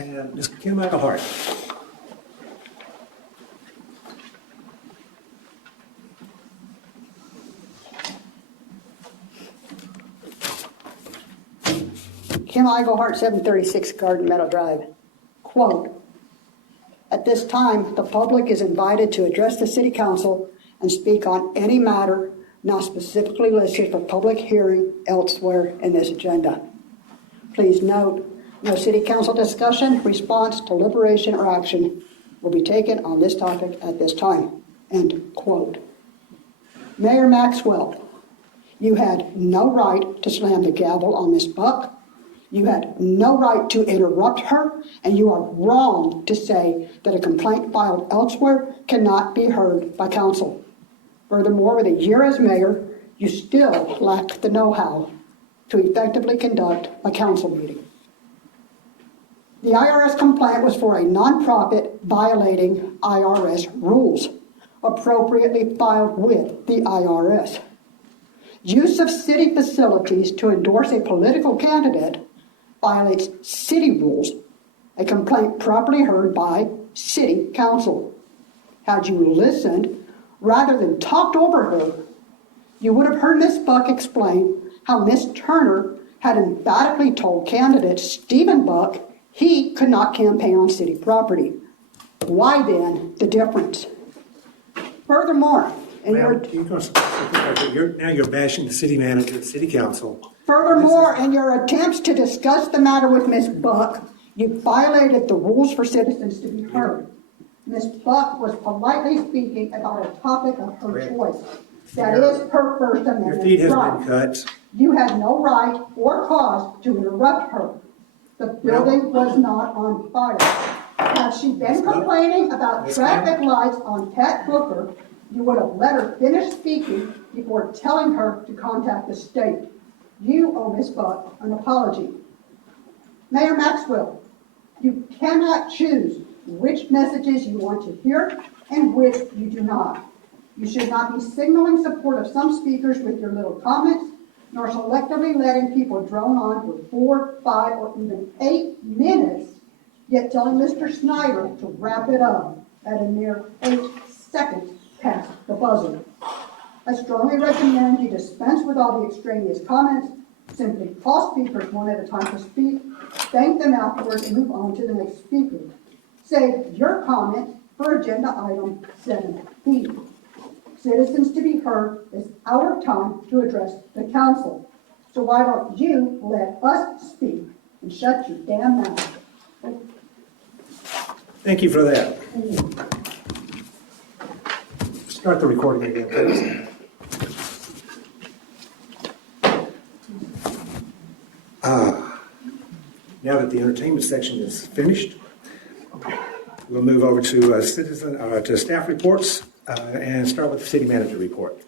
And Ms. Kim Hart. Kim Hart, 736 Garden Meadow Drive. Quote, "At this time, the public is invited to address the City Council and speak on any matter not specifically listed for public hearing elsewhere in this agenda. Please note, no City Council discussion, response, deliberation, or action will be taken on this topic at this time." End quote. Mayor Maxwell, you had no right to slam the gavel on Ms. Buck. You had no right to interrupt her, and you are wrong to say that a complaint filed elsewhere cannot be heard by council. Furthermore, with a year as mayor, you still lack the know-how to effectively conduct a council meeting. The IRS complaint was for a nonprofit violating IRS rules, appropriately filed with the IRS. Use of city facilities to endorse a political candidate violates city rules, a complaint properly heard by City Council. Had you listened rather than talked over her, you would have heard Ms. Buck explain how Ms. Turner had emphatically told candidate Stephen Buck he could not campaign on city property. Why then the difference? Furthermore, Now you're bashing the city manager, the city council. Furthermore, in your attempts to discuss the matter with Ms. Buck, you violated the rules for citizens to be heard. Ms. Buck was politely speaking about a topic of her choice. That is her First Your Amendment feed has right. been cut. You had no right or cause to interrupt her. The building was not on fire. Had she been complaining about traffic lights on Pat Booker, you would have let her finish speaking before telling her to contact the state. You owe Ms. Buck an apology. Mayor Maxwell, you cannot choose which messages you want to hear and which you do not. You should not be signaling support of some speakers with your little comments, nor selectively letting people drone on for 4, 5, or even 8 minutes, yet telling Mr. Snyder to wrap it up at a mere 8 seconds past the buzzer. I strongly recommend you dispense with all the extraneous comments, simply call speakers one at a time to speak, thank them afterwards, and move on to the next speaker. Save your comments for agenda item 7B. Citizens to be heard is our time to address the council. So why don't you let us speak and shut your damn mouth? Thank you for that. Start the recording again, please. Now that the entertainment section is finished, we'll move over to to staff reports and start with the city manager report.